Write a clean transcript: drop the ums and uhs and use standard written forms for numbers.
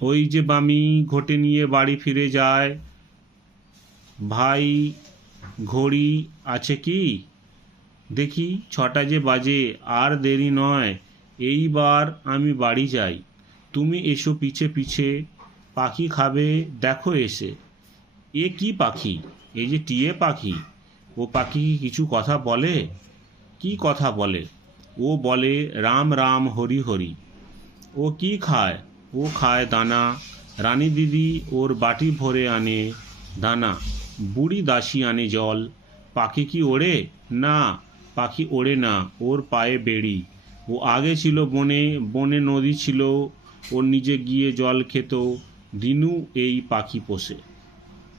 ওই যে বামি ঘটে নিয়ে বাড়ি ফিরে যায়। ভাই, ঘড়ি আছে কি? দেখি 6টা যে বাজে, আর দেরি নয়, এইবার আমি বাড়ি যাই। তুমি এসো পিছে পিছে, পাখি খাবে দেখো এসে। এ কি পাখি? এই যে টিয়ে পাখি। ও পাখি কি কিছু কথা বলে? কি কথা বলে? ও বলে রাম রাম হরি হরি। ও কি খায়? ও খায় দানা। রানী দিদি ওর বাটি ভরে আনে দানা। বুড়ি দাসী আনে জল। পাখি কি ওড়ে? না, পাখি ওড়ে না, ওর পায়ে বেড়ি। ও আগে ছিল বনে, বনে নদী ছিল, ও নিজে গিয়ে জল খেত। দিনু এই পাখি পোষে।